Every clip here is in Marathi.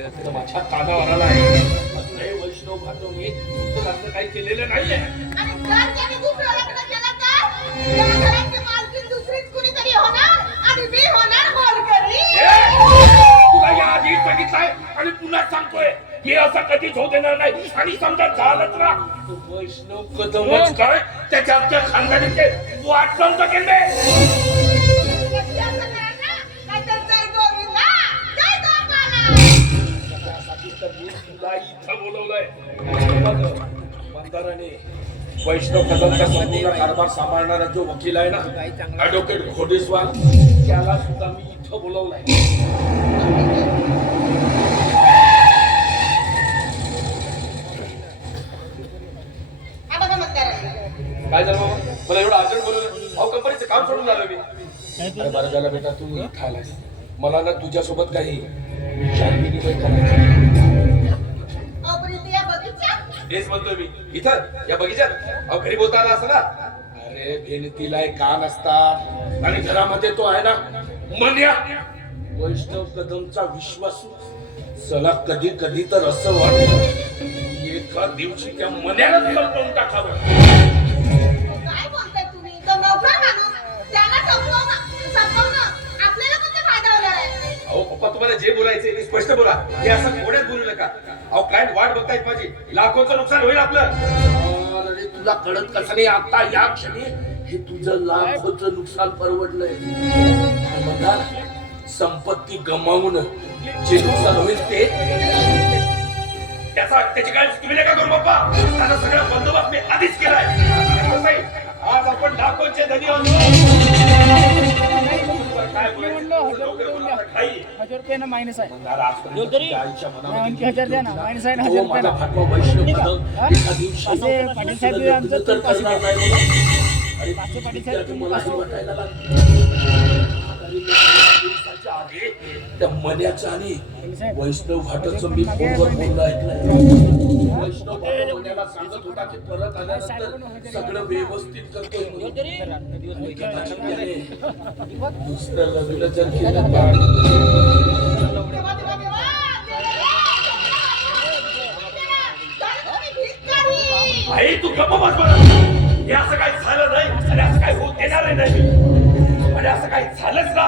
माझ्या कानावर आला आहे. हे वैष्णव भातो मी तुझं लग्न काही केलेलं नाहीये. आणि जर त्याने दुसरं लग्न केलं तर या घराची मालकीण दुसरीच कुणीतरी होणार आणि मी होणार मोलकरी. तुला या आधी सांगितलंय आणि पुन्हा सांगतोय की असं कधीच होऊ देणार नाही. आणि समजा झालंच ना तर वैष्णव कदमच काय त्याच्या आमच्या खानदानीचे वाट लावून टाकेल मी. कधी असं नाही ना, नाहीतर जय गोविंदा, जय गोपाला. त्यासाठी तर मी तुला इथं बोलवलंय. मंदाराने वैष्णव कदमचा संपूर्ण कारभार सांभाळणारा जो वकील आहे ना, ॲडव्होकेट घोडेस्वार, त्याला सुद्धा मी इथं बोलवलंय. काय झालं बाबा? मला एवढं अर्जंट बोलवलं. अहो कंपनीचं काम सोडून झालं मी. अरे बरं झालं बेटा तू इथं आलास. मला ना तुझ्यासोबत काही विचार विनिमय करायचा. तेच म्हणतोय मी. इथं या बगीच्यात अहो घरी बोलता आला असं ना. अरे भेनतीला कान असतात आणि घरामध्ये तो आहे ना मन्या वैष्णव कदमचा विश्वासू. चला कधी कधी तर असं वाटतं एका दिवशी त्या मन्याला संपवून टाकावं. काय बोलताय तुम्ही? तो नोकर माणूस, त्याला संपवणं आपल्याला कोणता फायदा होणार आहे? अहो पप्पा तुम्हाला जे बोलायचे ते स्पष्ट बोला. हे असं कोड्यात बोलू नका. अहो क्लायंट वाट बघतायत माझी. लाखोचं नुकसान होईल आपलं. अरे तुला कळत कसं नाही आता या क्षणी हे तुझं लाखोचं नुकसान परवडलंय. म्हणणार संपत्ती गमावून जे नुकसान होईल ते त्याची काळजी तुम्ही नका करू बाप्पा. त्याचा सगळा बंदोबस्त मी आधीच केलाय. आज आपण लाखोचे धनी आहोत. काय ₹1000 मायनस आहे. हजार द्या ना, मायनस आहे ना, ₹1000 पाटील साहेब आमचं तर पाचशे पाटील साहेब त्या मन्याचं आणि वैष्णव घाटाचं मी फोनवर बोलणं ऐकलंय. वैष्णव मन्याला सांगत होता की परत आल्यानंतर सगळं व्यवस्थित करतोय. दुसरं लग्न जर केलं आई तू गप्प बस बरं. हे असं काही झालं नाही आणि असं काही होत येणार नाही. आणि असं काही झालंच ना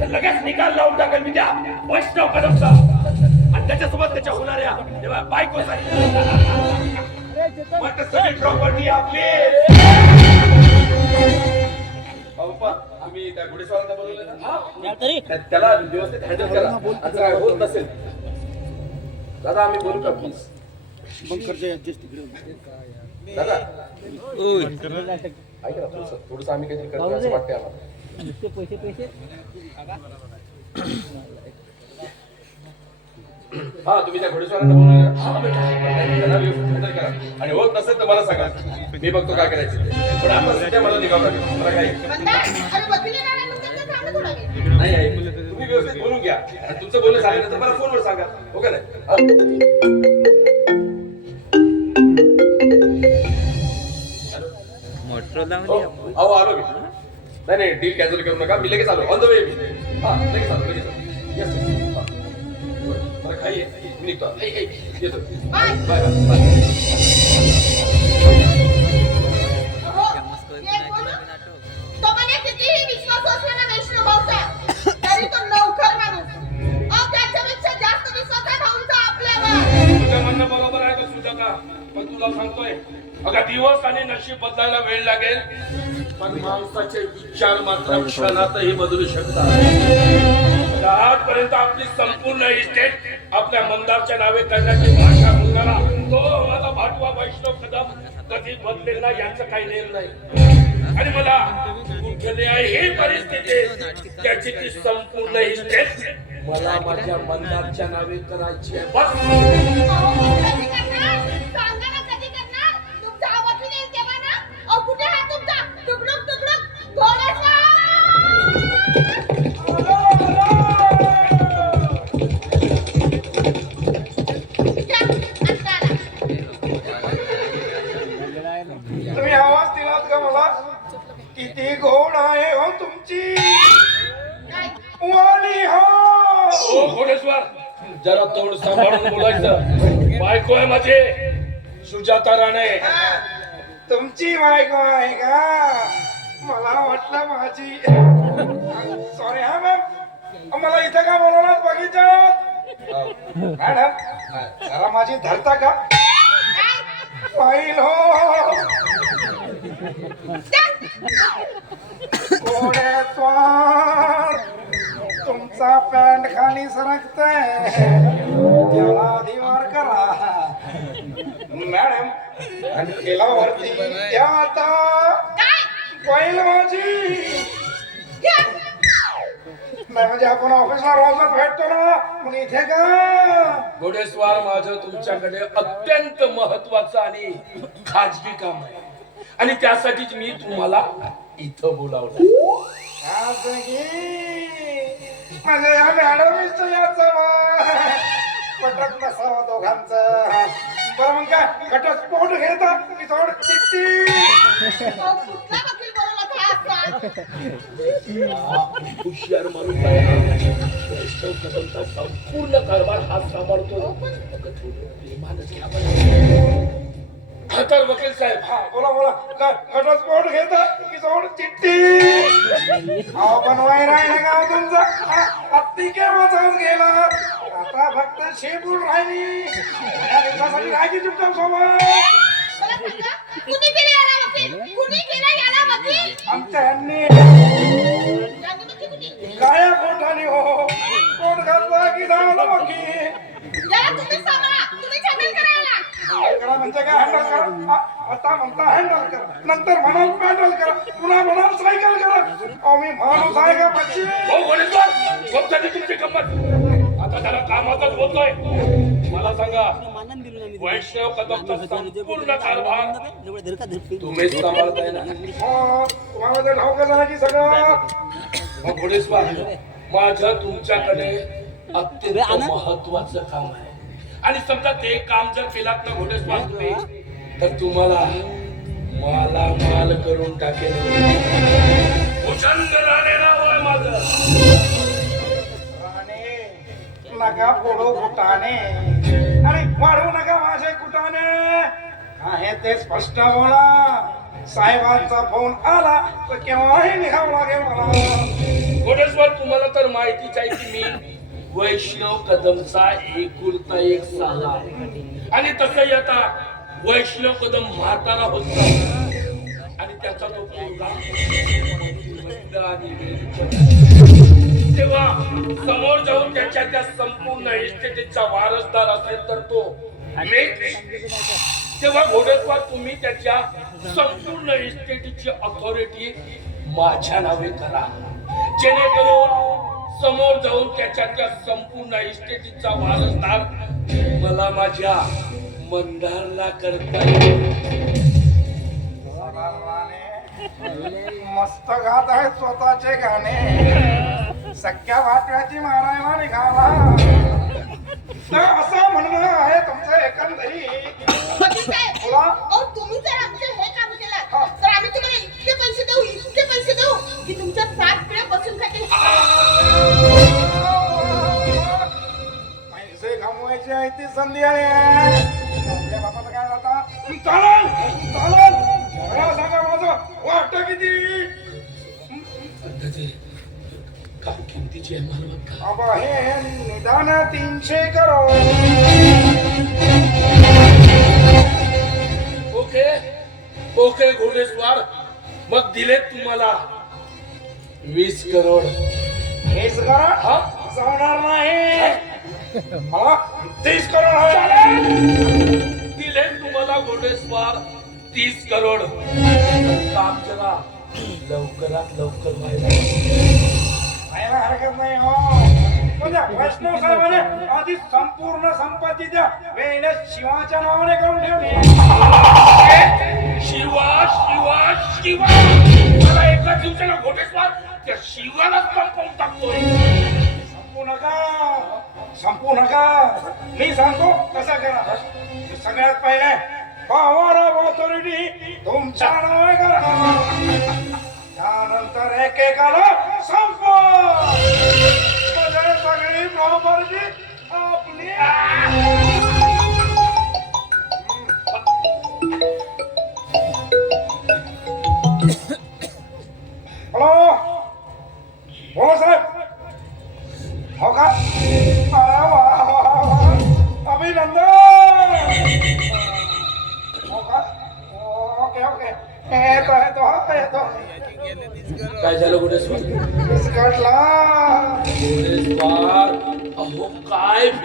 तर लगेच निकाल लावून टाकेल मी त्या वैष्णव कदमचा आणि त्याच्यासोबत त्याच्या होणाऱ्या बायकोचा. सगळी प्रॉपर्टी आपली. पप्पा तुम्ही त्या घोडेस्वारांना बोलवलं ना, त्याला व्यवस्थित हँडल करा. असं काय होत नसेल दादा आम्ही बोलू का प्लीज. दादा ऐका ना थोडंसं आम्ही काहीतरी करतो असं वाटतंय आम्हाला. हा तुम्ही त्या घोडेस्वारांना बोलूया आणि होत नसेल तर मला सांगा. मी बघतो काय करायचं ते. पण आता सध्या मला निघावं लागेल. मला काही नाही आहे. तुम्ही व्यवस्थित बोलून घ्या आणि तुमचं बोलणं झाल्यानंतर मला फोनवर सांगा. हो का नाही? अहो आलो मी. नाही नाही डील कॅन्सल करू नका. मी लगेच आलो. ऑन द वे मी. हा लगेच आलो लगेच आलो. येस मला काही मी निघतो. येतो. Bye bye bye. तो म्हणे कितीही विश्वास असला ना वैष्णव भाऊचा तरी तो नोकर माणूस. त्याच्यापेक्षा जास्त विश्वास आहे भाऊंचा आपल्यावर. तुझं म्हणणं बरोबर आहे का सुजाता? पण तुला सांगतोय अगं दिवस आणि नशीब बदलायला वेळ लागेल पण माणसाचे विचार मात्र क्षणातही बदलू शकतात. आजपर्यंत आपली संपूर्ण इस्टेट आपल्या मंदारच्या नावे करण्याची भाषा बोलणारा तो माझा भाटवा वैष्णव कदम कधी बदलेल ना याचं काही नेम नाही. आणि मला कुठल्याही ही परिस्थिती त्याची ती संपूर्ण इस्टेट मला माझ्या मंदारच्या नावे करायची आहे. बस तुम्ही आवाज दिलात का मला? किती गोड आहे हो तुमची वाली हो. घोडेस्वार जरा तोंड सांभाळून बोलायचं. बायको आहे माझी सुजाता राणे. तुमची बायको आहे का? मला वाटलं माझी. सॉरी हा मॅम, मला इथं का बोलवणार बघितलं? मॅडम जरा माझी धरता का? पाहिल हो गोड्यास्वार, तुमचा पॅन्ट खाली सरकतय, त्याला दिवार करा. मॅडम आणि केला वरती त्या आता पाहिलं माझी. नाही म्हणजे आपण ऑफिसला रोजच भेटतो ना, मग इथे का? घोडेस्वार, माझं तुमच्याकडे अत्यंत महत्वाचं आणि खाजगी काम आहे आणि त्यासाठीच मी तुम्हाला इथं बोलावलं. म्हणजे या मॅडम पटक नसावं दोघांचं. बरं मग काय घटस्फोट घेता की थोड चिठ्ठी? अहो, कुठला वकील बोलवला होता आज? हुशार माणूस आहे हा. वैष्णव कदमचा संपूर्ण कारभार हा सांभाळतो. प्रेमानच घ्या बरं. हा तर वकील साहेब, हा बोला बोला. घटस्फोट घेता की थोड चिठ्ठी? अहो पण वय राहिलं का तुमचा? हत्ती केव्हाचाच गेला, आता फक्त शेपूट राहिली. या दिवसासाठी राहायची चुपचाप सोबत. मला सांगा, कुणी केलं याला वकील? कुणी केलं याला वकील? आमच्या ह्यांनी यांनी म्हणजे कुणी? काया कोठाने हो कोट घातला की झालं वकील. याला तुम्ही सांभाळा, तुम्ही हँडल करा याला. काय करा म्हणजे काय हँडल करा? आता म्हणता हँडल करा, नंतर म्हणाल पॅडल करा, पुन्हा म्हणाल सायकल करा. अहो मी माणूस आहे का बच्ची? हो घोडेस्वार, खूप झाली तुमची गंमत. आता जरा कामाचाच बोलतोय. मला सांगा, वैष्णव कदमचा संपूर्ण कारभार तुम्हीच सांभाळताय ना? हो तुम्हाला तर ठाऊकच आहे की सगळं. मग घोडेस्वार, माझं तुमच्याकडे अत्यंत महत्वाचं काम आहे आणि समजा ते काम जर केलात ना घोडेस्वार तुम्ही, तर तुम्हाला मला माल करून टाकेल. भुजंग राणे नाव आहे माझं. राणे नका फोडो कुटाने आणि वाढवू नका माझे कुटाने. आहे ते स्पष्ट बोला. साहेबांचा फोन आला तर केव्हाही निघावं लागेल मला. घोडेस्वार, तुम्हाला तर माहितीच आहे की मी वैष्णव कदमचा एकुलता एक साला आहे आणि तसंही आता वैष्णव कदम म्हातारा होता आणि त्याचा तो मुलगा वृद्ध आणि वेळीचा. तेव्हा समोर जाऊन त्याच्या त्या संपूर्ण इस्टेटीचा वारसदार असेल तर तो मीच. तेव्हा घोडेस्वार, तुम्ही त्याच्या संपूर्ण इस्टेटीची अथॉरिटी माझ्या नावे करा, जेणेकरून समोर जाऊन त्याच्या त्या संपूर्ण इस्टेटीचा वारसदार मला माझ्या मंदारला करता येईल. मस्त गात आहेत स्वतःचे गाणे. सख्या वाटव्याची मारायला निघाला तर असं म्हणणं आहे तुमचं एकंदरीत. वकील साहेब, बोला. अहो, तुम्ही जर आमचं हे काम केलं तर आम्ही तुम्हाला इतके पैसे देऊ की तुमच्या 7 पिढ्या बसून खातील. पैसे कमवायची आहे ती संधी आहे. आपल्या बापाचं काय जाता? चालेल चालेल. मला सांगा माझं वाटतं किती? काय किमतीची आहे मालमत्ता? बाबा हे निदान 300 करोड. ओके ओके घोडेस्वार, मग दिले तुम्हाला 20 करोड. 20 करोड हा जाणार नाही. मला 30 करोड हवे. दिले तुम्हाला घोडेस्वार 30 करोड. काम जरा लवकरात लवकर व्हायला हरकत नाही हो. म्हणजे वैष्णव साहेबांनी आधी संपूर्ण संपत्ती द्या, वेळेस शिवाच्या नावाने करून ठेवली. शिवा शिवा शिवा, मला एका दिवसाला घोडेस्वार त्या शिवाला संपवून टाकतोय. संपू नका. मी सांगतो कसं करा. सगळ्यात पहिले पॉवर ऑफ ऑथॉरिटी तुमच्या नावे करा. त्यानंतर एकेकाला संपवा. म्हणजे सगळी प्रॉपर्टी आपली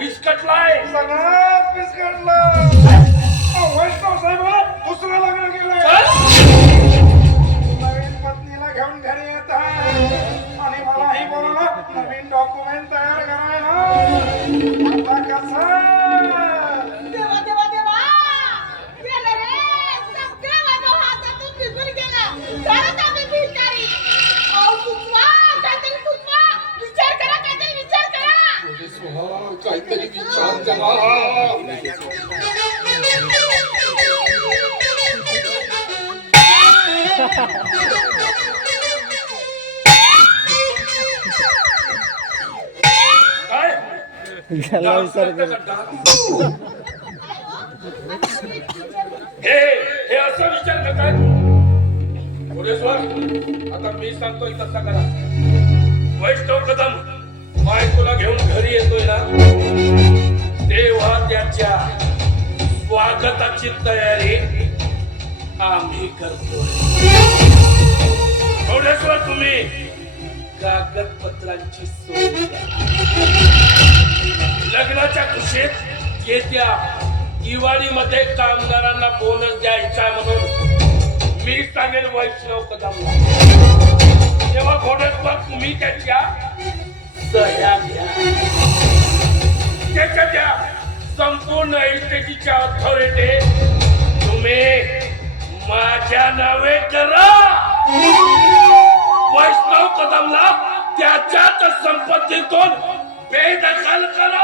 विस्कटलाय. सगळ्यात बिस्कटलं. वैष्णव साहेब दुसरं लग्न केलंय. नवीन पत्नीला घेऊन घरी येत आहे आणि मलाही बोलवलं नवीन डॉक्युमेंट तयार करायला. आता कसं देवा देवा देवा गेलं रे सगळं माझ्या हातातून निघून गेलं. खरंच आम्ही भिकारी. अहो सुचवा काहीतरी सुचवा. विचार करा काहीतरी विचार करा. काहीतरी विचार करा. काय त्याला विचार कर. हे असं विचार करताय. कोडेश्वर आता मी सांगतोय तसा करा. वैष्णव कदम बायकोला घेऊन घरी येतोय ना तेव्हा त्याच्या स्वागताची तयारी आम्ही करतोय. कोडेश्वर तुम्ही कागदपत्रांची सोय करा. लग्नाच्या खुशीत येत्या दिवाळीमध्ये कामगारांना बोनस द्यायचा म्हणून मी सांगेन वैष्णव कदमला. तेव्हा घोडेश्वर तुम्ही त्याच्या सह्या घ्या. त्याच्या त्या संपूर्ण इस्टेटीच्या अथॉरिटी तुम्ही माझ्या नावे करा. वैष्णव कदमला त्याच्याच संपत्तीतून बेदखल करा.